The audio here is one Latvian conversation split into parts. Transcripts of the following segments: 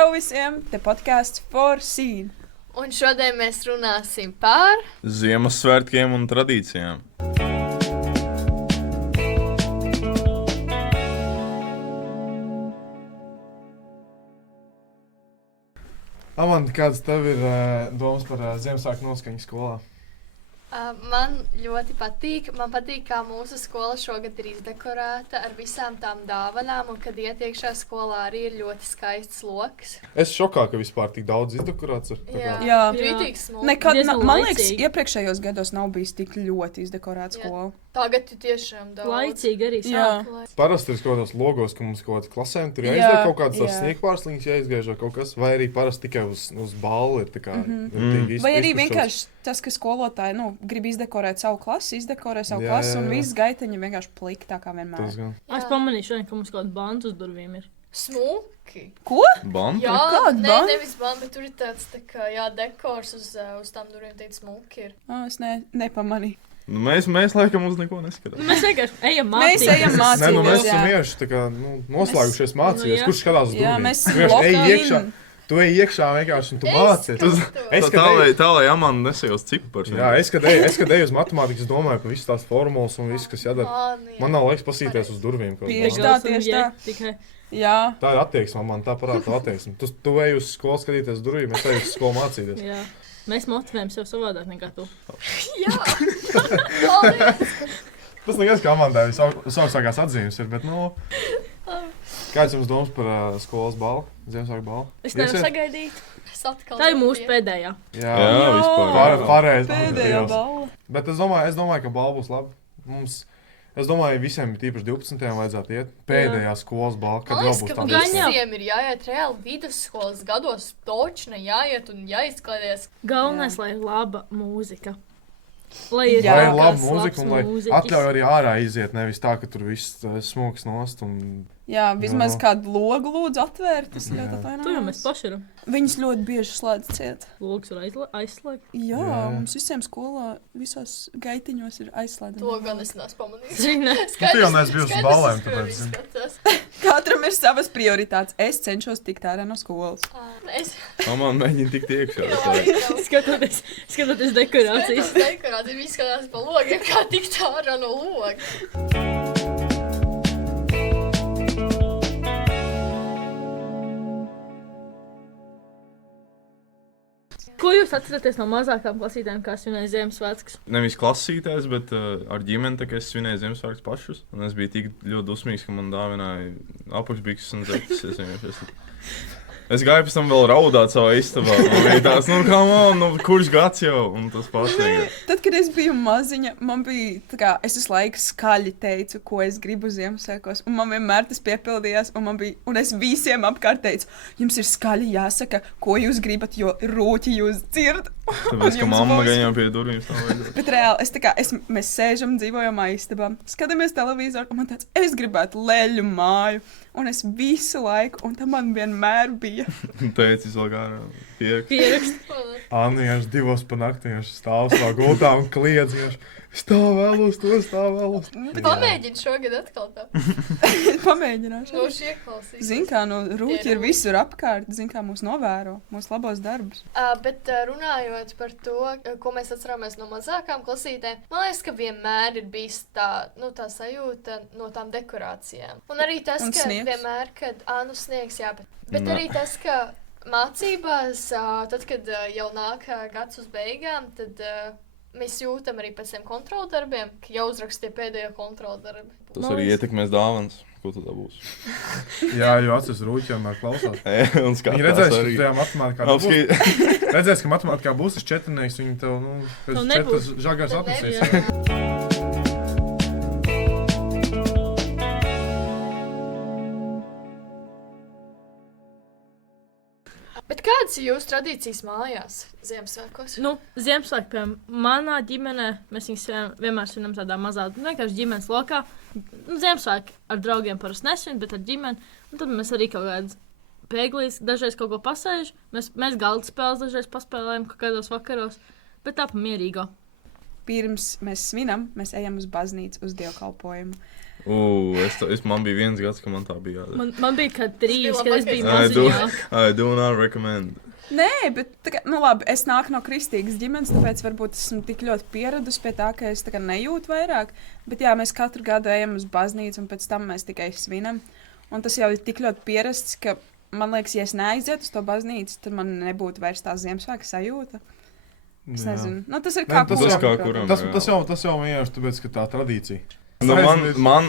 Čau visiem! Te podkāsts For Scene. Un šodien mēs runāsim par Ziemassvētkiem un tradīcijām. Amanda, kādas tev ir domas par Ziemassvētku noskaņu skolā? Man ļoti patīk. Man patīk, kā mūsu skola šogad ir izdekorēta ar visām tām dāvanām, un kad iet iekšā skolā arī ir ļoti skaists loks. Es šokā, ka vispār tik daudz izdekorēts ir. Jā. Rītīgs smuki. Nekad, Diezgan man liekas, laicīgi. iepriekšējos gados nav bijis tik ļoti izdekorēta skola. Tagad ir tiešām daudz. Laicīgi arī Jā. sāk. Parasti ir kaut kādos logos, ka mums kaut kādā klasēm tur Jā, jāizdara kaut kādas jā. sniegpārsliņas, jāizgriež vai kaut kas, vai arī parasti tikai uz balvu ir tā kā Vai arī vienkārši tas, ka skolotāji grib izdekorēt savu klasi, izdekorē savu Jā, klasi, jā, un jā. viss gaiteņi vienkārši plikta kā vienmēr. Tas gan. Es pamanīju, šodien, ka mums kaut kāda banda uz durvīm ir. Smuki. Ko? Banda? Jā, Kāda banda? nevis banda, bet tur ir tāds tā kā, dekors uz tām durvīm, teikt, smuki ir. Es nepamanīju. Nu, mēs laikam uz neko neskatām. Mēs vienkārši ejam Mēs mācīties. ejam mācīties. Nē, nu mēs jā. esam vienkārši tā kā noslēgušies mācīties. jā. Kurš skatās uz Jā, durvīm? mēs Vienkārši ej lock iekšā. in. Tu ej iekšā vienkārši un tu mācies. Es, kad eju- Tā lai Amanda nesajos cipars. Jā, es kad eju uz matemātiku, es domāju par visas tās formulas un visu, kas jādara. Man nav laiks pasīties uz durvīm. kaut Tieši kā. tā, tieši tā. Tikai Jā. Tā ir attieksme, man tā parāda tā attieksme. Tu ej uz skolu skatīties uz durvīm, es eju uz skolu mācīties. jā. Mēs motivējam sev savādāk nekā tu. Jā. Paldies. Tas nekas, kā Amandai visaugstākās atzīmes ir, bet, kāds jums domas par skolas balvu, Ziemassvētku balvu? Es nevaru Iesiet? sagaidīt. Es atkal Tā ir mūsu nebiju. pēdējā. Jā, Jā, vispār. pareizi. Pēdējā balva. Bet es domāju, ka balva būs laba. Es domāju, visiem tīpaši 12. vajadzētu iet pēdējā skolas balva, kad Man vēl liekas, būs ka tā gan jau. visiem ir jāiet reāli vidusskolas gados, točna jāiet un jāizklaidies. Galvenais, lai ir laba mūzika. Lai ir Jā. Lai ir kaut laba kāds mūzika labs un lai mūziķis. atļauj arī ārā iziet, nevis tā, ka tur viss smogs nost un... Jā, vismaz Jā. kādu logu lūdzu atvērt. Tas ļoti Jā. Tu jau mēs atvainojos. paši varam. Viņas ļoti bieži slēdz ciet. Logs var aizslēgt. Jā, Jā. mums visiem skolā visos gaitiņos ir aizslēdzami. To gan es neesmu pamanījis. Zini, Tu jau neesi bijusi uz ballēm, tāpēc, zini. Katram ir savas prioritātes. Es cenšos tikt ārā no skolas. Es Amanda mēģina tikt iekšā. skatoties dekorācijas. dekorāciju, viss skatās pa logiem, kā tikt ārā no loga. Ko jūs atceraties no mazākām klasītēm, kā svinēja Ziemassvētkus? Nevis klasītājs, bet ar ģimeni, tā kā es svinēju Ziemassvētkus pašus. Un es biju tik ļoti dusmīgs, ka man dāvināja apakšbikses un zeķes. Es gāju pēc tam vēl raudāt savā istabā. Man bija tāds, kurš gads jau? Un tas pats vienkārši. Tad, kad es biju maziņa, man bija tā kā es visu laiku skaļi teicu, ko es gribu Ziemassvētkos. Un man vienmēr tas piepildījās. Un es visiem apkārt teicu, jums ir skaļi jāsaka, ko jūs gribat, jo rūķi jūs dzird. Tāpēc, ka jums mamma būs- gan jau pie durvīm stāvēja. Bet reāli, mēs sēžam, dzīvojam istabā, skatāmies televizoru, un man tāds, es gribētu leļu māju. Un es visu laiku, un tam man vienmēr bija. Teicis vēl kā pierakst. Pierakst. Anna jau 2 pa nakti stāv savā gultā un kliedz. Es tā vēlos, Pamēģini šogad atkal tā. Pamēģināšu. Būšu ieklausīties. Zini, kā no rūķi ir visur apkārt, zini, kā mūs novēro, mūsu labos darbus. Bet runājot par to, ko mēs atceramies no mazākām klasītēm, man liekas, ka vienmēr ir bijis tā sajūta no tām dekorācijām. Un arī tas, Un ka sniegs. vienmēr, kad sniegs, jā, bet Nē. arī tas, ka mācībās, tad, kad jau nāk gads uz beigām, tad mēs jūtam arī pēc tiem kontroldarbiem, ka jau uzrakstīja pēdējo kontroldarbu. Tas arī ietekmēs dāvanas. Ko tu dabūsi? Jā, jo acis rūķiem vēl klausās. Un skatās Viņi redzēs, ka arī. tajā matemātikā Apskatīt. Redzēs, ka matemātikā būs tas 4, viņi tev, Tev pēc nebūs. 4 žagars Tad atnesīs. nebūs. Bet kādas ir jūsu tradīcijas mājās Ziemassvētkos? Ziemassvētku pie manā ģimenē mēs viņus vienmēr svinam tādā mazā, vienkārši ģimenes lokā. Ziemassvētku ar draugiem parasti nesvin, bet ar ģimeni. Un tad mēs arī kaut kādas pēglīs, dažreiz kaut ko pasēžam. Mēs galda spēles dažreiz paspēlējam kaut kādos vakaros, bet tā pa mierīgo. pirms mēs svinam, mēs ejam uz baznīcu, uz dievkalpojumu. Man bija 1 gads, ka man tā bija jādara. Man bija kā 3, Tas bija kad es biju I do, maziņāk. I do not recommend. Nē, bet labi, es nāku no kristīgas ģimenes, tāpēc varbūt esmu tik ļoti pieradusi pie tā, ka es nejūtu vairāk. Bet jā, mēs katru gadu ejam uz baznīcu, un pēc tam mēs tikai svinam. Un tas jau ir tik ļoti pierasts, ka man liekas, ja es neaizietu uz to baznīcu, tad man nebūtu vairs tā Ziemassvētku sajūta. Es nezinu. Nu, tas ir kā kuram. Tas jau vienkārši tāpēc, ka tā tradīcija. Nu,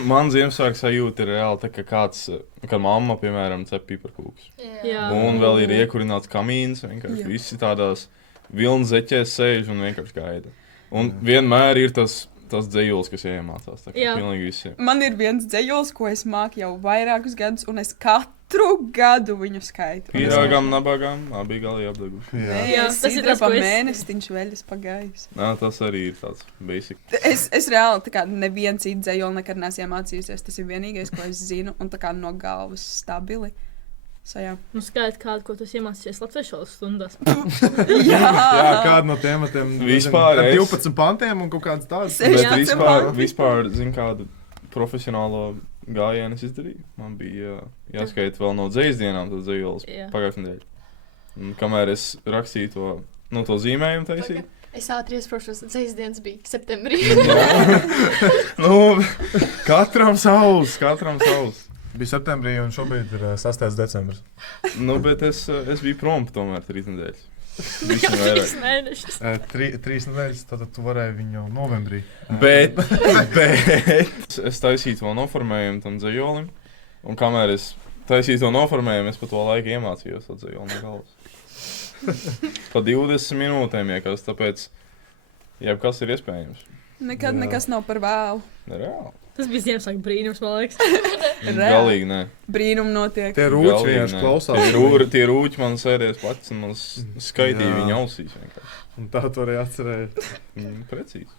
man Ziemassvētku sajūta ir reāli tā, ka kāds, kad mamma, piemēram, cep piparkūkus. Jā. Un vēl ir iekurināts kamīns, vienkārši visi tādās vilnas zeķēs sēž un vienkārši gaida. Un vienmēr ir tas dzejuls, kas jāiemācās. Tā kā pilnīgi visiem. Man ir viens dzejuls, ko es māku jau vairākus gadus, un es katru gadu viņu skaitu. Pīrāgām, nabagām, abi gali apdeguši. Jā, tas ir tas, ko es... mēnestiņš veļas pagājis. Nā, tas arī ir tāds basic. Es reāli tā kā nevienu citu dzejoli nekad neesmu iemācījusies. Tas ir vienīgais, ko es zinu, un tā kā no galvas stabili. Nu, skaidri kādu, ko tu iemācījies latviešu stundās. Jā, kādu no tiem vispār 12 pantiem un kaut kāds tāds. Bet vispār zinu, kādu profesionālo gājienu es izdarīju. Man bija jāskaita vēl no dzejas dienām, tas dzejols pagājušajā nedēļā. Un kamēr es rakstīju to zīmējumu taisīju. Es ātri iesprošos, dzejas dienas bija septembrī. Katram savs. Bija septembrī un šobrīd ir 6. decembris. Bet es biju prom tomēr 3 nedēļas. Bija 3 mēnešus. 3 nedēļas, tad tu varēji viņu novembrī. Bet es taisīju to noformējumu tam dzejolim. Un kamēr es taisīju to noformējumu, es pa to laiku iemācījos to dzejoli no galvas. Pa 20 minūtēm iekas, tāpēc jebkas ir iespējams. Nekad nekas nav par vēlu. Reāli. Tas bija Ziemassvētku brīnums, man liekas. Galīgi, nē. Brīnumi notiek. Tie rūķi vienkārši klausās. Tie rūķi man sēdēs pats un man skaitīja viņa ausīs vienkārši. Un tā tu arī atcerēji. Precīzi.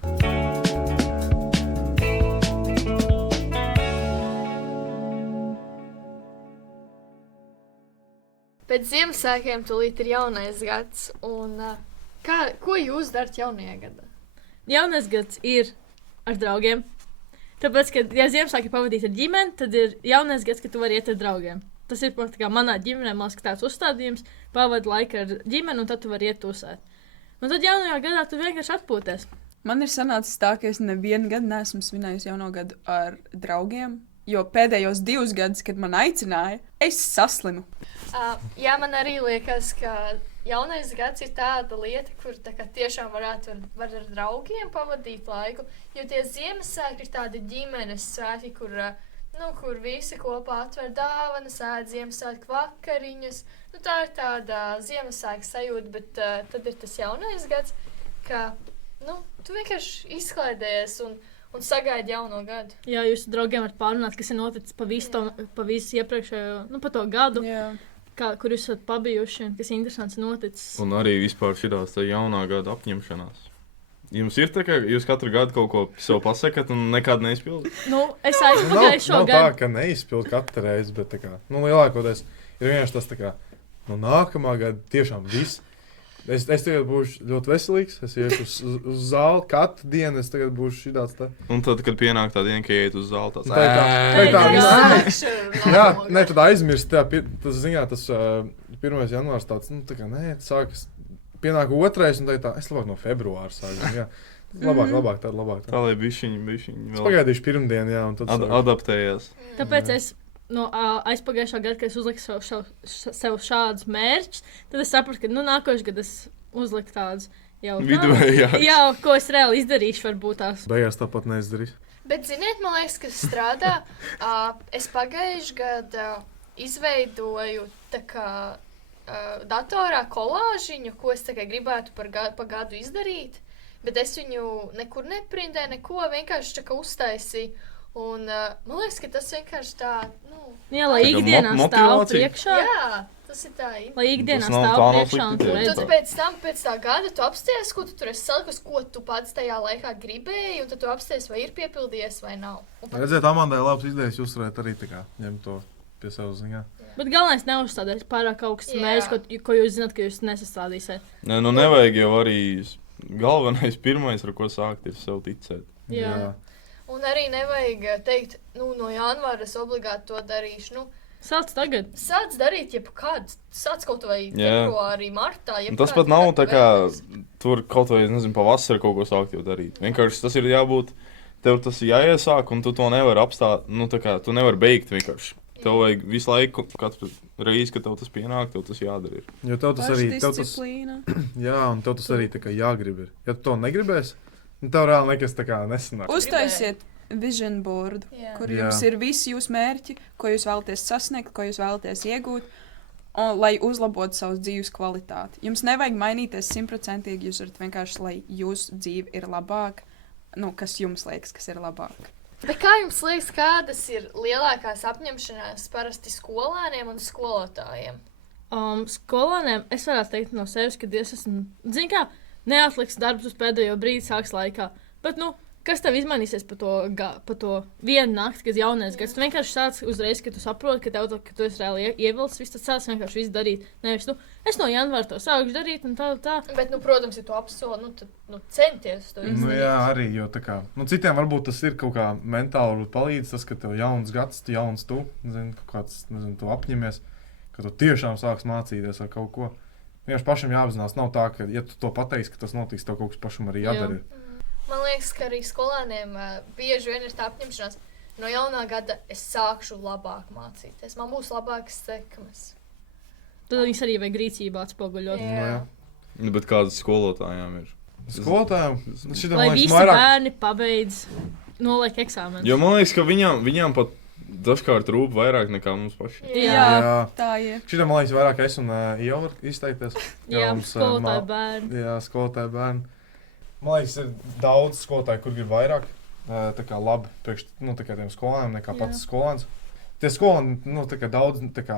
Pēc Ziemassvētkiem tūlīt ir jaunais gads. Un, ko jūs darat jaunajā gadā? Jaunais gads ir ar draugiem. Tāpēc, kad Ziemassvētki pavadīt ar ģimeni, tad ir jaunais gads, kad tu vari iet ar draugiem. Tas ir kā manā ģimenē, man liekas, tāds uzstādījums, pavadi laiku ar ģimeni, un tad tu vari iet uzsēt. Un tad jaunajā gadā tu vienkārši atpūties. Man ir sanācis tā, ka es nevienu gadu neesmu svinējusi jauno gadu ar draugiem, jo pēdējos 2 gadus, kad man aicināja, es saslimu. Jā, man arī liekas, ka jaunais gads ir tāda lieta, kur tiešām varētu ar draugiem pavadīt laiku. Jo tie Ziemassvētki ir tādi ģimenes svētki, kur visi kopā atver dāvanas, ēd Ziemassvētku vakariņas. Tā ir tāda Ziemassvētku sajūta, bet tad ir tas jaunais gads, ka tu vienkārši izklaidējies un sagaidi jauno gadu. Jā, jūs draugiem varat pārunāt, kas ir noticis pa visu iepriekšējo, pa to gadu. Jā. Kur jūs esat pabijuši un kas interesants noticis. Un arī vispār šitās jaunā gada apņemšanās. Jums ir tā, ka jūs katru gadu kaut ko sev pasakat un nekad neizpildat? Es aizpagājušo gadu. Nav tā, ka neizpild katru reizi, bet lielākoties ir vienkārši tas tā kā, nākamā gada tiešām viss. Es tagad būšu ļoti veselīgs, es iešu uz zāli katru dienu, es tagad būšu šitāds tā. Un tad, kad pienāk tā diena, ka iet uz zāli, tāds jā, ne, tad aizmirst, tas ziņā, tas 1. janvārs tāds, tā kā, nē, sākas, pienāk 2. un tā, es labāk no februāra sāku, jā. Labāk. Tā, lai bišķiņi vēl. Es pagaidīšu pirmdienu, jā, un tad adaptējās. Tāpēc es no aizpagājušā gada, kad es uzliku sev šādus mērķus, tad es sapratu, ka nākošais gads es uzliku tādus jau viduvējās. Jā, ko es reāli izdarīšu, varbūt tās. Beigās tāpat neizdarīšu. Bet, ziniet, man liekas, kas strādā. Es pagājušajā gadā izveidoju datorā kolāžiņu, ko es gribētu pa gadu izdarīt, bet es viņu nekur neprintēju, neko vienkārši uztaisīju. Un man liekas, ka tas vienkārši tā, jā, lai ikdienā stāv priekšā. Jā, tas ir tā. Lai ikdienā stāv priekšā un tur redzēt. Tad pēc tā gada tu apsties, ko tu tur esi salikus, ko tu pats tajā laikā gribēji, un tad tu apsties, vai ir piepildījies vai nav. Redzēt, Amandai labs idejas, jūs varētu arī ņemt to pie savas ziņā. Bet galvenais neuzstādīt pārāk augstus mērķus, ko jūs zināt, ka jūs nesastādīsiet. Nevajag jau arī galvenais, pirmais, ar ko sākt, ir sev ticēt. Jā. Un arī nevajag teikt, no janvāra es obligāti to darīšu. Sāc tagad. Sāc darīt jebkad. Sāc kaut vai Jā. februārī, martā. Un tas pat nav tā kā tur kaut vai, nezinu, pavasarī kaut ko sākt jau darīt. Vienkārši tas ir jābūt, tev tas ir jāiesāk, un tu to nevari apstāt, tā kā tu nevari beigt vienkārši. Tev vajag visu laiku, katru reizi, kad tev tas pienāk, tev tas jādara ir. Jo tev tas arī, Pašdisciplīna. jā, un tev tas arī tā kā jāgrib ir. Ja tu to negribēsi, tev reāli nekas tā kā nesanāk. Uztaisiet vision board, Jā. kur Jā. jums ir visi jūsu mērķi, ko jūs vēlaties sasniegt, ko jūs vēlaties iegūt, un, lai uzlabotu savas dzīves kvalitāti. Jums nevajag mainīties 100%, jūs varat vienkārši, lai jūsu dzīve ir labāka, kas jums liekas, kas ir labāk. Bet kā jums liekas, kādas ir lielākās apņemšanās parasti skolēniem un skolotājiem? Skolēniem es varētu teikt no sevis, ka es esmu, neatliks darbus uz pēdējo brīdi sāks laikā. Bet, kas tev izmainīsies pa to vienu nakti, kad jaunais gads? Tu vienkārši sāc uzreiz, kad tu saproti, ka tu esi reāli ievilcis, viss tad sāc vienkārši visu darīt. Nevis, es no janvāra to sākšu darīt un tā. Bet, protams, ja tu apsoli, tad centies to izdarīt. Jā, arī, jo tā kā, citiem varbūt tas ir kaut kā mentāli palīdz, tas, ka tev jauns gads, jauns tu, kaut kāds, tu apņemies, ka tu tiešām sāks mācīties ar kaut ko. Vienkārši pašam jāapzinās, nav tā, ka, ja tu to pateiksi, ka tas notiks, tev kaut kas pašam arī jādara. Man liekas, ka arī skolēniem bieži vien ir tā apņemšanās, no jaunā gada es sākšu labāk mācīties. Man būs labākas sekmes. Tad viņas arī vajag rīcībā atspoguļot. Jā. Bet kādas skolotājām ir? Skolotājiem, Lai visi bērni pabeidz noliek eksāmenus. Jo man liekas, ka viņām pat dažkārt rūp vairāk nekā mums pašiem. Jā. Tā ir. Šitam, man liekas, vairāk es un jau var izteikties. Jā, mums, skolotāji bērni. Jā, skolotāji bērni. Man liekas, ir daudz skolotāju, kur grib vairāk, tā kā labi priekš, tā kā tiem skolēniem, nekā pats skolēns. Tie skolēni, tā kā daudz, tā kā,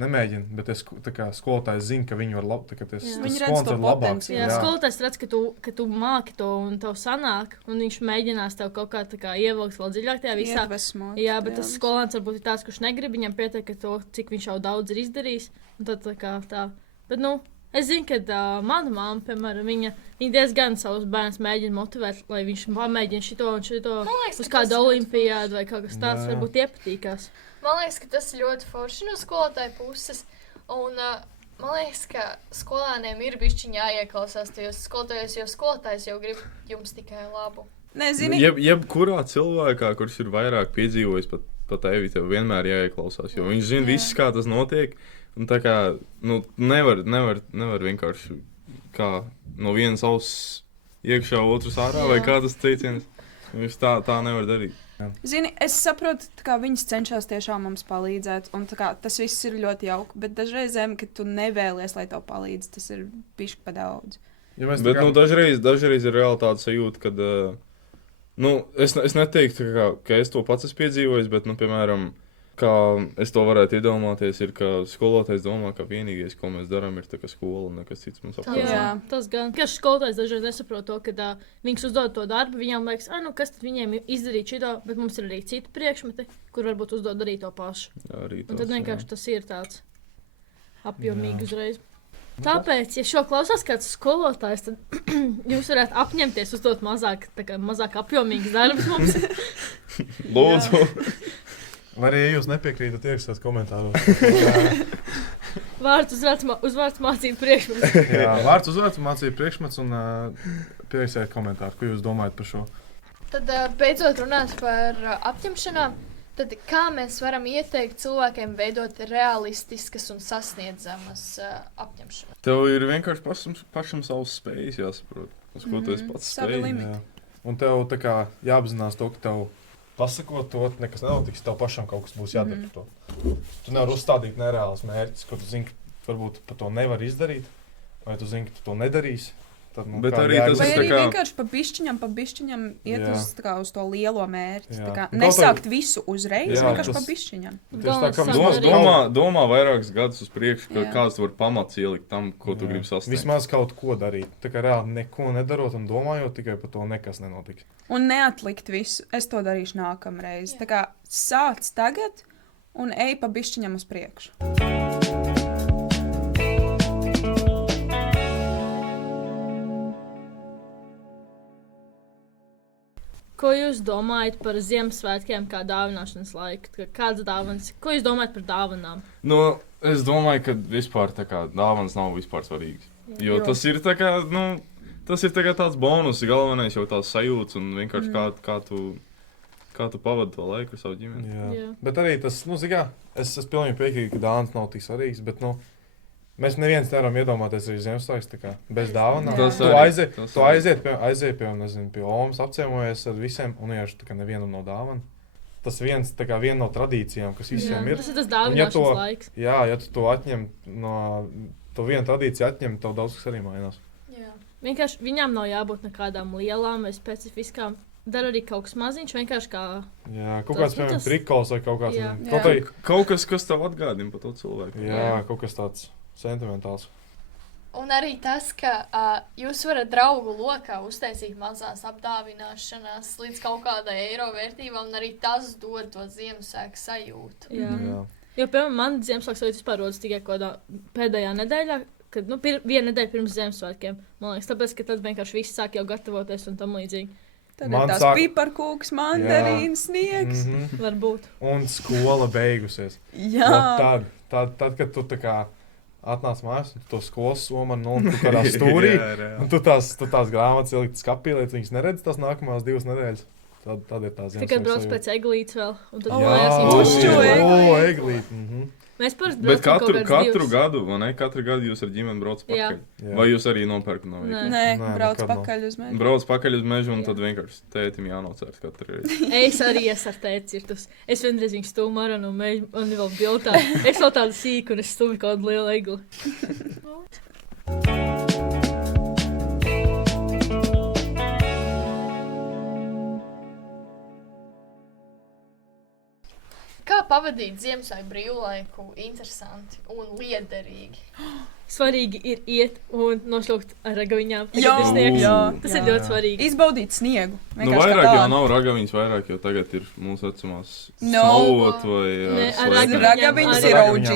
nemēģina, bet tā kā skolotāji zina, ka viņi var labi, tā kā tas skolēns ir labāks. Jā, skolotājs redz, ka tu māki to un tev sanāk, un viņš mēģinās tev kaut kā tā kā ievilkt vēl dziļāk tajā visā. Iedvesmot, jā, bet tas skolēns varbūt ir tāds, kurš negrib, viņam pietiek ar to, cik viņš jau daudz ir izdarījis, un tad tā kā tā. Bet, es zinu, ka mana mamma, piemēram, viņa diezgan savus bērnus mēģina motivēt, lai viņš pamēģina šito un šito uz kādu olimpiādu vai kaut kas tāds, varbūt iepatīkās. Man liekas, ka tas ir ļoti forši no skolotāja puses, un man liekas, ka skolēniem ir bišķiņ jāieklausās tajos skolotājos, jo skolotājs jau grib jums tikai labu. Nezini. Jebkurā cilvēkā, kurš ir vairāk piedzīvojis pat tevi, tev vienmēr jāieklausās, jo viņš zina viss, kā tas notiek. Un tā kā nevar vienkārši kā no vienas auss iekšā, otras ārā, vai kā tas teiciens. Viņš tā nevar darīt. Zini, es saprotu, ka viņas cenšas tiešām mums palīdzēt, un tas viss ir ļoti jauki, bet dažreizēm, kad tu nevēlies, lai tev palīdz, tas ir bišķi pa daudz. Ja bet dažreiz ir reāli tāda sajūta, kad es neteiktu, ka es to pats esmu piedzīvojis, bet, piemēram, kā es to varētu iedomāties, ir, ka skolotājs domā, ka vienīgais, ko mēs darām, ir tā kā skola un nekas cits mums apkārt. Jā, tas gan. Kas skolotājs dažreiz nesaprot to, ka viņš uzdod to darbu, viņam liekas, kas tad viņiem izdarīt šito, bet mums ir arī citi priekšmeti, kur varbūt uzdod arī to pašu. Jā, arī un tad vienkārši tas ir tāds apjomīgi uzreiz. Tāpēc, ja šo klausās kāds skolotājs, tad jūs varētu apņemties uzdot mazāk apjomīgas darbus mums. Lūdzu! Vai arī, ja jūs nepiekrītat, ierakstiet komentāros. Vārds uzvārds mācību priekšmets. Jā, vārds uzvārds mācību priekšmets un pierakstiet komentāru, ko jūs domājat par šo. Tad beidzot runāt par apņemšanām. Tad kā mēs varam ieteikt cilvēkiem veidot realistiskas un sasniedzamas apņemšanas? Tev ir vienkārši pašam savas spējas jāsaprot, uz ko tu esi pats spēj. Un tev tā kā jāapzinās to, ka tev pasakot to, nekas nenotiks, tev pašam kaut kas būs jādara par to. Tu nevari uzstādīt nereālus mērķus, ko tu zini, ka varbūt par to nevar izdarīt, vai tu zini, ka tu to nedarīsi. Tad, bet arī tas ir vienkārši pa bišķiņam iet uz to lielo mērķi. Nesākt visu uzreiz, vienkārši pa bišķiņam. Domā vairākus gadus uz priekšu, ka kāds var pamats ielikt tam, ko tu gribi sasniegt. Vismaz kaut ko darīt. Tā kā reāli neko nedarot un domājot, tikai par to nekas nenotiks. Un neatlikt visu. Es to darīšu nākamreiz. Tā kā sāc tagad un ej pa bišķiņam uz priekšu. Ko jūs domājat par Ziemassvētkiem kā dāvināšanas laiku? Kādas dāvanas? Ko jūs domājat par dāvanām? Nu, es domāju, ka vispār tā kā dāvanas nav vispār svarīgas. Jo tas ir tā kā, tas ir tā kā tāds bonus, galvenais jau tās sajūtas un vienkārši kā tu pavadi to laiku ar savu ģimeni. Jā. Bet arī tas, zikā, es pilnīgi piekrītu, ka dāvanas nav tik svarīgas, bet, mēs neviens nevaram iedomāties arī Ziemassvētkus tā kā bez dāvanām. Tu aiziet pie Omas, apciemojies ar visiem un vienkārši tā kā nevienam nav dāvana. Tas viena no tradīcijām, kas visiem ir. Tas ir tas dāvināšanas laiks. Jā, ja tu to atņem to vienu tradīciju atņem, tev daudz kas arī mainās. Jā. Vienkārši viņām nav jābūt nekādām lielām vai specifiskām. Dara arī kaut kas maziņš, vienkārši kā... Jā, kaut kāds, piemēram, trikols vai kaut kāds... Kaut kas, kas tev atgādina par to cilvēku. Jā, kaut kas tāds sentimentāls. Un arī tas, ka jūs varat draugu lokā uztaisīt mazās apdāvināšanās līdz kaut kādai eiro vērtībām, un arī tas dod to Ziemassvētku sajūtu. Jā. Jo, piemēram, man Ziemassvētku sajūta vispār rodas tikai kādā pēdējā nedēļā, kad, viena nedēļa pirms Ziemassvētkiem, man liekas, tāpēc, ka tad vienkārši viss sāk jau gatavoties un tam līdzīgi. Tad ir tās piparkūks, mandarīns, sniegs. Varbūt. Un skola beigusies. Jā. Tad, kad tu tā kā atnāc mājās, un tu to skolas somu un tu kādā stūrī, un tu tās grāmatas ielikt skapī, lai viņas neredz tās nākamās 2 nedēļas. Tad ir tā Ziemassvētku. Tikai brauc pēc eglītes vēl, un tad mājās eglīti. Mēs parasti bet katru gadu jūs ar ģimeni brauc pakaļ. Jā. Vai jūs arī nopērkat no veikala? Nē, brauc pakaļ uz mežu. Brauc pakaļ uz mežu un tad vienkārši tētim jānocērs katru reizi. Es arī ar tēti cirtus. Es vienreiz viņu stūmu ar no mežu un vēl biltā. Es vēl tādu sīku un es stūmu kādu lielu egli. Kā pavadīt Ziemassvētku brīvlaiku interesanti un liederīgi? Svarīgi ir iet un nošļaukt ar ragaviņām. Jā. Tas ir ļoti svarīgi. Izbaudīt sniegu. Vairāk jau nav ragaviņas, vairāk jau tagad ir mūsu vecumās snowot vai ragaviņas ir OG.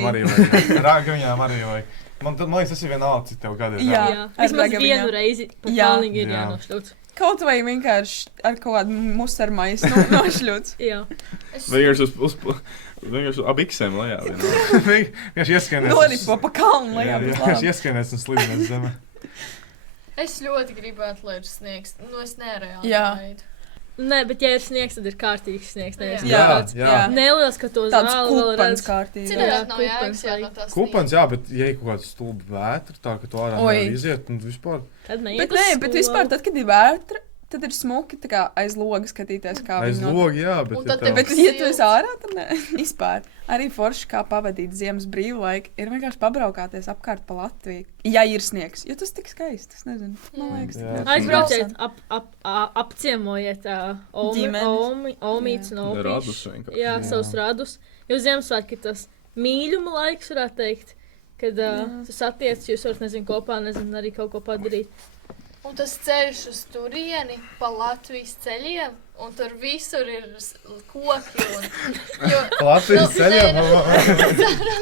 Ragaviņām arī vajag. Man liekas, tas ir vienalga, cik tev gadi ir. Jā. Vismaz vienu reizi pa tālīgi ir jānošļauts. Kaut vai vienkārši ar kaut kādu musarmais nošļūts. Jā. Vienkārši ab iksēm lejā. Vienkārši ieskanies. Nolipo pa kalnu lejā. Vienkārši ieskanies un slidinās zemē. Es ļoti gribētu, lai ir sniegs. Es nereāli gaidu. Nē, bet ja ir sniegs, tad ir kārtīgs sniegs. Jā. Neliels, ka to zāli vēl redz. Kārtīgi. Cināt nav jēgas, jā, no tās kupans, jā, bet ja ir kaut kāda stulba vētra, tā, ka tu ārā nevar iziet, un vispār. Bet vispār, tad, kad ir vētra, tad ir smuki tā kā aiz loga skatīties, kā aiz loga, jā, bet ja tu esi ārā, tad ne. Vispār. Arī forši, kā pavadīt ziemas brīvlaiku, ir vienkārši pabraukāties apkārt pa Latviju. Ja ir sniegs, jo tas tik skaisti, es nezinu. Man liekas, aizbrauciet, apciemojiet omītes un opīšus. Jā, savus radus. Jo Ziemassvētki ir tas mīļuma laiks, varētu teikt, kad tu satiec, jūs varat, kopā, arī kaut ko padarīt. Un tas ceļš uz turieni pa Latvijas ceļiem, un tur visur ir koki. Latvijas ceļiem?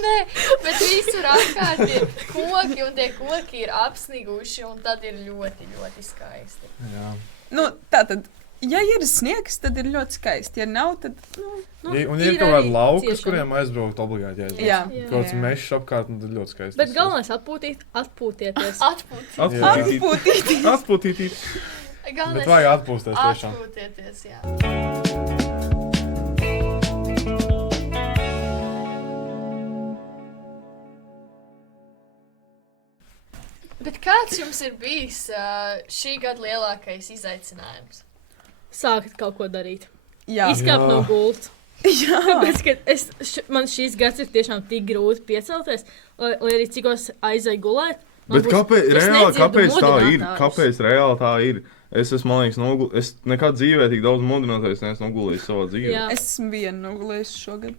Nē, bet visur apkārt ir koki, un tie koki ir apsniguši, un tad ir ļoti, ļoti skaisti. Jā. Tātad, ja ir sniegs, tad ir ļoti skaisti. Ja nav, tad... Un ir kaut kādi laukas, kuriem aizbraukt obligāti jāizbraukt. Jā. Kaut kāds mešs apkārt, un tad ļoti skaisti. Bet galvenais atpūtieties. Atpūtīties. Bet vajag atpūsties tiešām. Atpūtieties, jā. Bet kāds jums ir bijis šī gada lielākais izaicinājums? Sākat kaut ko darīt. Jā. Izkāpt no gultas. Jā. Tāpēc, ka man šīs gads ir tiešām tik grūti piecelties, lai arī cikos aizēju gulēt. Bet kāpēc tā ir? Kāpēc reāli tā ir? Es esmu, man liekas, es nekad dzīvē tik daudz modinātājs neesmu nogulējis savā dzīvē. Jā. Es esmu vienu nogulējis šogad.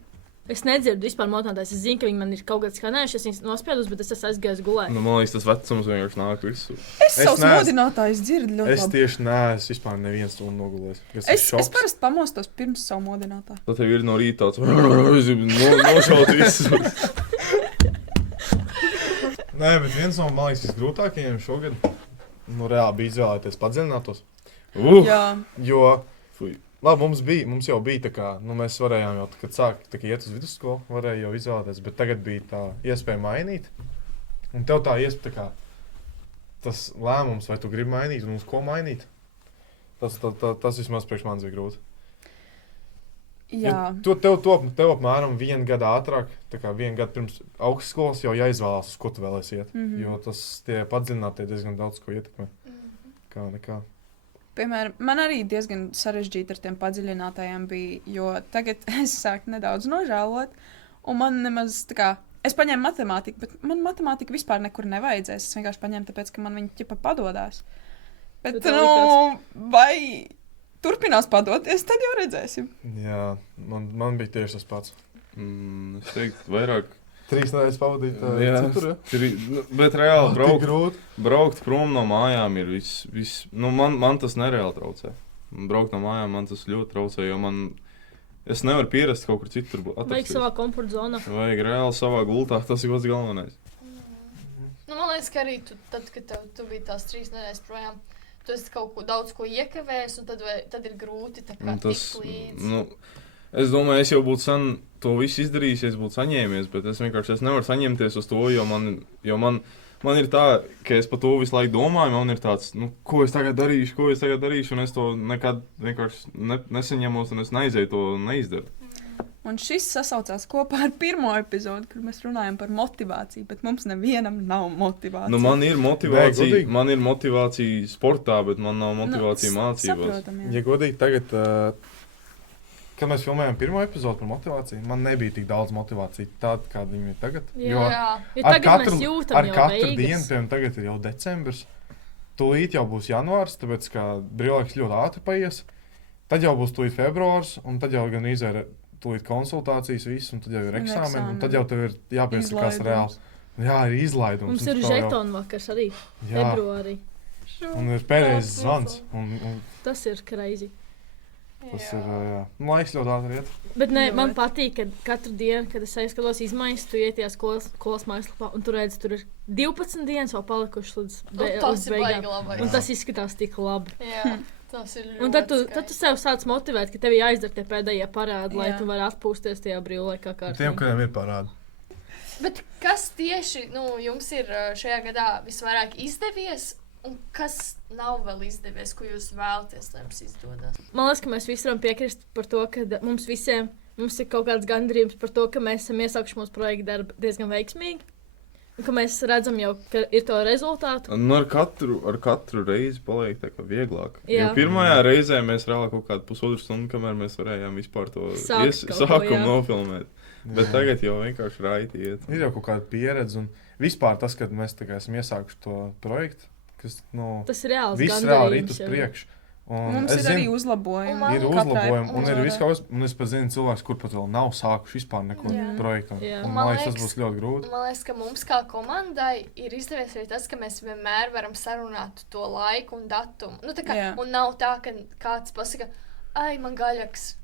Es nedzirdu vispār modinātājs. Es zinu, ka viņi man ir kaut kāds skanējuši, es viņus nospiedus, bet es esmu aizgājis gulēt. Man liekas, tas vecums vienkārši nāk visu. Es savus modinātājus dzirdu ļoti labi. Es tieši neesmu vispār neviens stundu nogulējis. Es parasti pamostos pirms savu modinātāju. Tad tev ir no rīta tāds nošaut visus. Nē, bet viens no, man liekas, visgrūtākajiem šogad, reāli bija izvēlēties padziļinātos. Jā. Jo Fui. Labi, mums jau bija tā kā, nu, mēs varējām jau, kad sāk tā kā iet uz vidusskolu, varēja jau izvēlēties, bet tagad bija tā iespēja mainīt. Un tev tā iespēja, tā kā, tas lēmums, vai tu gribi mainīt un uz ko mainīt, tas vismaz priekš manis bija grūti. Jā, Tev apmēram 1 gadu ātrāk, tā kā 1 gadu pirms augstskolas jau jāizvēlās, uz ko tu vēlēsi iet. Jo tas tie padziļinātie diezgan daudz ko ietekmē. Kā nekā. piemēram, man arī diezgan sarežģīti ar tiem padziļinātajiem bija, jo tagad es sāku nedaudz nožēlot, un man nemaz tā kā, es paņēmu matemātiku, bet man matemātika vispār nekur nevajadzēs. Es vienkārši paņēmu tāpēc, ka man viņa ķipa padodās. Bet, Bet tev vai turpinās padoties, tad jau redzēsim. Jā, man bija tieši tas pats. Es teiktu, vairāk. 3 nedēļas pavadīt citur, ja? Bet reāli Tik grūti. braukt prom no mājām ir viss. Nu, man tas nereāli traucē. Braukt no mājām man tas ļoti traucē, jo es nevaru pierast kaut kur citur. Vajag savā komforta zonā. Vajag reāli savā gultā, tas ir pats galvenais. Nu, man liekas, ka arī tad, kad tu biji tās 3 nedēļas projām, tu esi kaut ko daudz ko iekavējis, un tad ir grūti tā kā tikt līdzi. Nu, es domāju, es jau būtu sen to visu izdarījis, ja es būtu saņēmies, bet es vienkārši nevaru saņemties uz to, jo man ir tā, ka es par to visu laiku domāju, man ir tāds, nu, ko es tagad darīšu, un es to nekad vienkārši nesaņemos, un es neizēju to neizdaru. Un šis sasaucās kopā ar pirmo epizodi, kur mēs runājam par motivāciju, bet mums nevienam nav motivācija. Nu, man ir motivācija sportā, bet man nav motivācija mācībās. Saprotam, Ja godīgi tagad, kad mēs filmējām pirmo epizodu par motivāciju, man nebija tik daudz motivācija tāda, kāda viņa ir tagad. Jā. Jā. Jo tagad mēs jūtam ar jau katru beigas. dienu, piemēram, tagad ir jau decembris, tūlīt jau būs janvārs, tāpēc, ka brīvlaiks ļoti ātri paies, tad jau būs tūlīt februārs, un tad jau gan ir tūlīt konsultācijas viss, un tad jau ir eksāmeni, un tad jau tev ir jāpiesakās reāli. Jā, ir izlaidums. Mums ir žetonu vakars arī februārī. Un ir pēdējais zvans. Un Tas ir crazy. tas ir, jā. Laiks ļoti ātri iet. Bet ne, Ļoti. man patīk, ka katru dienu, kad es aizskatos izmaiņas, tu iet tajā skolas mājaslapā, un tu redzi, tur ir 12 dienas vēl palikušas līdz Tas ir baigi beigām. labais. Un tas izskatās tik labi. Jā, tas ir ļoti Un tad tu sev sāc motivēt, ka tev jāizdara tie pēdējie parādi, lai Jā. tu varētu atpūsties tajā brīvlaikā Tiem, kārtībā. kuriem ir parādi. Bet kas tieši jums ir šajā gadā visvairāk izdevies, un kas nav vēl izdevies, ko jūs vēlaties, lai jums izdodas? Man liekas, ka mēs visi varam piekrist par to, ka mums visiem ir kaut kāds gandarījums par to, ka mēs esam iesākuši mūsu projektu darbu diezgan veiksmīgi. Un ka mēs redzam jau, ka ir to rezultātu. Nu, ar katru reizi paliek tā kā vieglāk. Jā. Jo pirmajā reizē mēs reāli kaut kādu pusotru stundu, kamēr mēs varējām vispār to Sākt kaut ko, sākumu jā. nofilmēt. Bet tagad jau vienkārši raiti iet. Ir jau kaut kāda pieredze, un vispār tas, kad mēs tā kā esam iesākuši to projektu, kas, Tas ir reāls viss reāli gandarījums rīt uz jau. priekšu. Un Mums es ir arī zinu, uzlabojumi. Un man ir katrai uzlabojumi, un ir epizodē. viss kaut kas, un es pat zinu cilvēks, kur pat vēl nav sākuši vispār neko Jā. projektu. Jā. Un Un man man liekas, tas liekas- būs ļoti grūti. Man liekas, ka mums kā komandai ir izdevies arī tas, ka mēs vienmēr varam sarunāt to laiku un datumu. Nu, tā kā, Jā. un nav tā, ka kāds pasaka, ai, man gaļaks,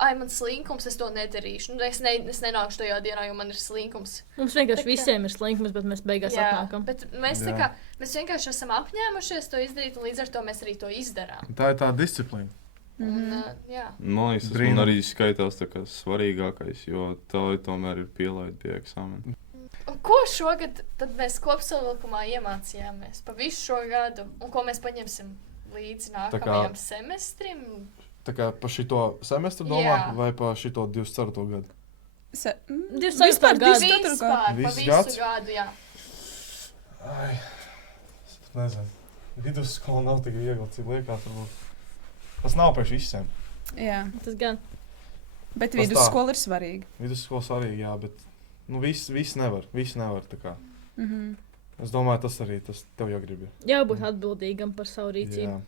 ai, man slinkums, es to nedarīšu. Es nenākšu tajā dienā, jo man ir slinkums. Mums vienkārši Tā kā- visiem ir slinkums, bet mēs beigās atnākam. Bet mēs, tā Jā. kā, mēs vienkārši esam apņēmušies to izdarīt, un līdz ar to mēs arī to izdarām. Tā ir tā disciplīna. Un, jā. Man liekas, tas Brīnum. man arī skaitās tā kā svarīgākais, jo tā tomēr ir pielaide pie eksāmena. Un ko šogad tad mēs kopsavilkumā iemācījāmies pa visu šo gadu, un ko mēs paņemsim līdzi nākamajam semestrim? Tā kā pa šito semestru domā, Jā. vai pa šito 24. gadu? Vispār gadu. Vispār, pa Viss visu gads? gadu, jā. Ai, es pat nezinu. Vidusskola nav tik viegli, cik liekas. Varbūt. Tas nav priekš visiem. Jā, Tas gan. bet Tas tā. vidusskola ir svarīga. Vidusskola svarīgi, jā, bet viss nevar. Viss nevar tā kā. Mhm. Es domāju, tas arī tas tev jau grib. Jābūt atbildīgam par savu rīcību. Jā.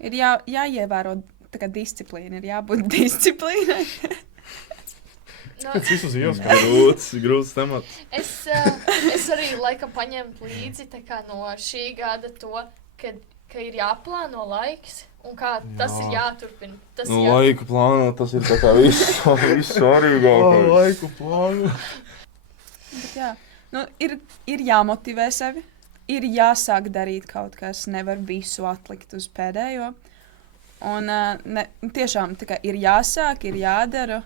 Ir jāievēro tā kā disciplīna, ir jābūt disciplīnai. Nu, Pēc visu zīles, kā Grūts temats. es arī laikam paņēmu līdzi tā kā no šī gada to, ka ir jāplāno laiks un kā tas Jā. ir jāturpina. Tas Nu, ir laiku plānot, tas ir tā kā vissvarīgākais. laiku plānu. Bet jā, ir jāmotivē sevi, ir jāsāk darīt kaut kas, nevar visu atlikt uz pēdējo. Un tiešām tā kā ir jāsāk, ir jādara,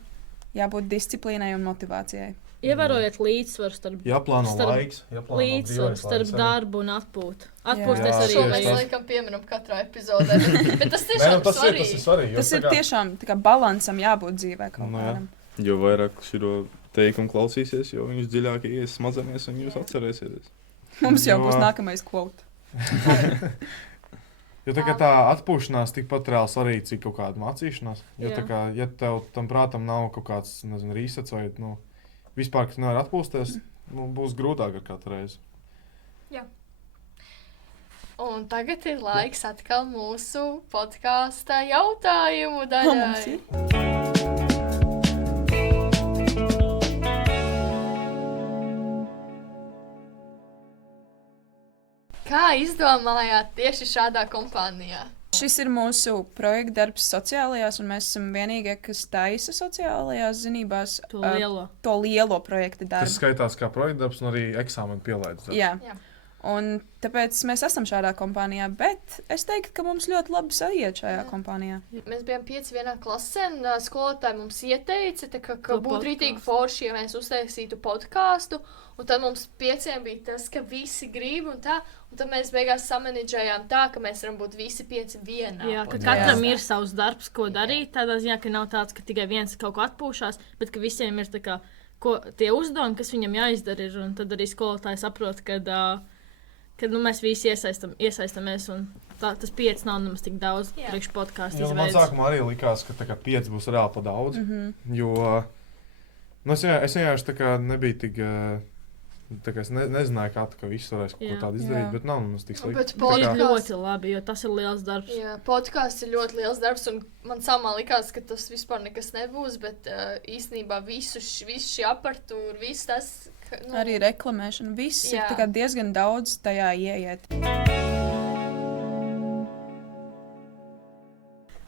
jābūt disciplīnai un motivācijai. Ievērojiet līdzsvaru starp Jāplāno starp- laiks, jāplāno līdzsvaru brīvais starp laiks arī. darbu un atpūtu. Atpūsties Jā. arī Šo ir mēs tas- laikam pieminam katrā epizodē, bet tas Nē, tiešām nu, tas ir svarīgi. Tas ir tiešām tā kā balansam jābūt dzīvē kaut Nu, jā. kādam. Jo vairāk šo teikumu klausīsies, jo viņš dziļāk ies smadzenēs un jūs atcerēsieties. Mums jau Jo- būs nākamais quote. Jo tā atpūšanās tikpat reāli svarīga, cik kaut kāda mācīšanās. Jo Jā. tā kā, ja tev tam prātam nav kaut kāds, nezinu, resets vai, vispār, kas nevar atpūsties, būs grūtāk ar katru reizi. Un tagad ir laiks atkal mūsu podkāstā jautājumu Mums daļai. ir. Kā izdomājāt tieši šādā kompānijā? Šis ir mūsu projekta darbs sociālajās, un mēs esam vienīgie, kas taisa sociālajās zinībās To lielo. to lielo projekta Tas darbu. skaitās kā projekta darbs un arī eksāmena pielaides darbs. Jā. Jā. Un tāpēc mēs esam šādā kompānijā, bet es teiktu, ka mums ļoti labi sajiet šajā Jā. kompānijā. Mēs bijām 5 vienā klasē, un skolotāji mums ieteica, ka To būtu rītīgi podcastu. forši, ja mēs uztaisītu podkāstu. Un tad mums 5 bija tas, ka visi grib, un tad mēs beigās samanģējām tā, ka mēs varam būt visi 5 vienā. Jā, ka podkāstā. katram ir savs darbs, ko darīt. Tādā ziņā, ka nav tāds, ka tikai viens kaut ko atpūšās, bet ka visiem ir tā kā, tie uzdevumi, kas viņam jāizdara. Ir, un tad arī skolotāji saprot, ka mēs visi iesaistamies. Tas 5 nav nemaz tik daudz Jā. priekš podkāstu Jo man izveidas. sākumā arī likās, ka 5 būs reāli pa daudz. Mhm. Jo es vienkārši tā kā nebiju tik. Tā kā es nezināju, kā viss varēs kaut ko Jā. tādu izdarīt, Jā. bet nav nemaz tik slikti. Bet Tā Tas ir kā- ļoti labi, jo tas ir liels darbs. Jā, podkāsts ir ļoti liels darbs, un man samā likās, ka tas vispār nekas nebūs, bet īstenībā visu šī aparatūra, viss tas. Arī reklamēšana, viss ir Jā. tā kā diezgan daudz tajā ieiet.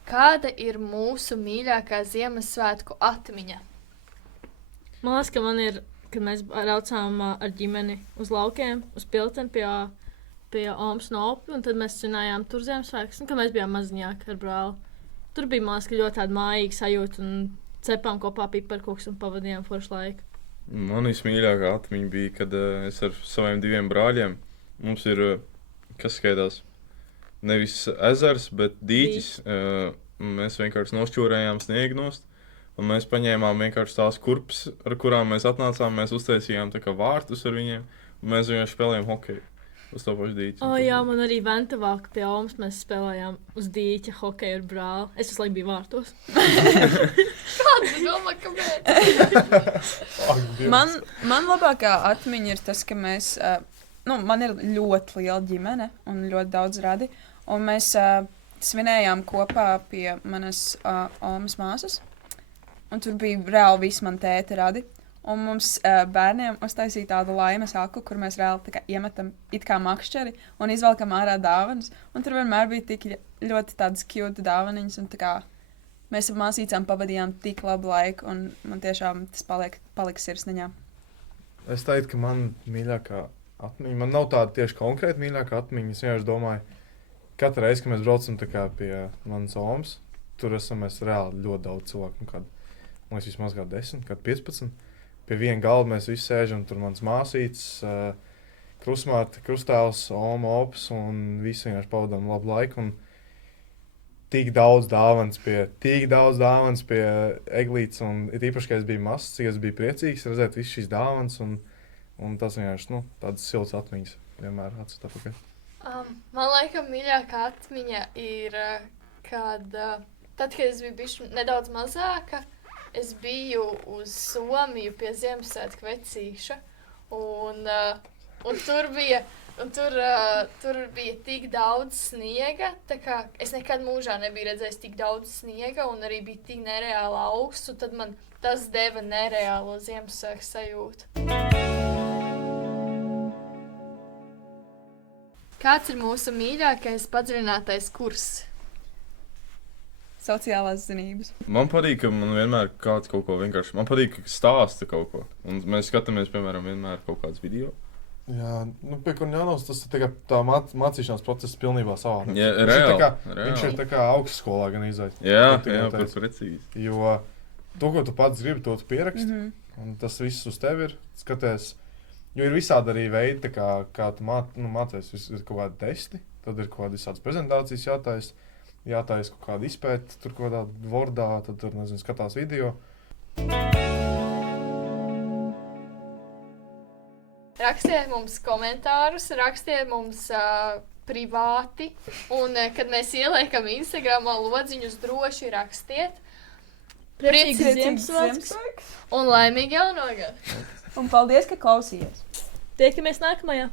Kāda ir mūsu mīļākā Ziemassvētku atmiņa? Man liekas, ka man ir, kad mēs braucām ar ģimeni uz laukiem, uz pilteni pie Omas un Opi, un tad mēs svinējām tur Ziemassvētkus, un kad mēs bijām maziņāki ar brāli. Tur bija, man liekas, ka ļoti tāda mājīga sajūta, un cepām kopā piparkūks un pavadījām foršu laiku. Man vismīļākā atmiņa bija, kad es ar saviem 2 brāļiem, mums ir, kas skaitās, nevis ezers, bet dīķis. Mēs vienkārši nošķūrējām sniegu nost, un mēs paņēmām vienkārši tās kurpes, ar kurām mēs atnācām, mēs uztaisījām tā kā vārtus ar viņiem, un mēs vienkārši spēlējām hokeju uz to pašu dīķi. O, jā, man arī Ventavā, ka pie Omas mēs spēlējām uz dīķa hokeju ar brāli. Es visu laiku biju vārtos. Kāds domā, kāpēc? Ak, Dievs. Man labākā atmiņa ir tas, ka mēs, man ir ļoti liela ģimene un ļoti daudz radi, un mēs svinējām kopā pie manas Omas māsas, un tur bija reāli visi man tēti radi. Un mums bērniem uztaisīja tādu laimes aku, kur mēs reāli tā kā iemetam it kā makšķeri un izvelkam ārā dāvanas. Un tur vienmēr bija tik ļoti tādas cute dāvaniņas, un tā kā mēs ar māsīcām pavadījām tik labu laiku, un man tiešām tas paliks sirsniņā. Es teiktu, ka man mīļākā atmiņa, man nav tāda tieši konkrēta mīļākā atmiņa. Es vienkārši domāju, katru reizi, kad mēs braucam tā kā pie manas Omas, tur esam mēs reāli ļoti daudz cilvēku. Man liekas, vismaz kā 10, kā 15. Pie viena galda mēs visi sēžam, tur mans māsītes, krustmāte, krustāvs, Oma, Ops, un visi vienkārši pavadām labu laiku. Un tik daudz dāvans pie eglītes, un it īpaši, ka es biju mazs, cik es biju priecīgs redzēt visu šīs dāvanas, un tas vienkārši, tādas siltas atmiņas vienmēr atstāja atpakaļ. Man laikam mīļākā atmiņa ir, kad tad, kad es biju bišķi nedaudz mazāka, es biju uz Somiju pie Ziemassvētku vecīša, un tur bija tik daudz sniega, tā kā es nekad mūžā nebiju redzējis tik daudz sniega, un arī bija tik nereāli augsts, un tad man tas deva nereālo Ziemassvētku sajūtu. Kāds ir mūsu mīļākais padziļinātais kurs? Sociālās zinības. Man patīk, ka man vienmēr kāds kaut ko vienkārši, man patīk, ka stāsta kaut ko. Un mēs skatāmies, piemēram, vienmēr kaut kāds video. Jā, nu, pie Kurņānos tas ir tā mācīšanās process pilnībā savādāk. Jā, Viņš ir tā kā augstskolā gan izaicinājums. Jā, precīzi. Jo to, ko tu pats gribi, to tu pieraksti. Un tas viss uz tevi ir skaties. Jo ir visādi arī veidi, kā tu mācies. Ir kaut kādi testi, tad ir kaut kādas visādas prezentācijas jātaisa kaut kāda izpēta, tur kaut kādā Wordā, tad tur, nezinu, skatās video. Rakstiet mums komentārus, rakstiet mums privāti, un kad mēs ieliekam Instagramā lodziņus, droši rakstiet. Priecīgs Ziemassvētkus un laimīgi jauno gadu! Un paldies, ka klausījāties! Tiekamies nākamajā!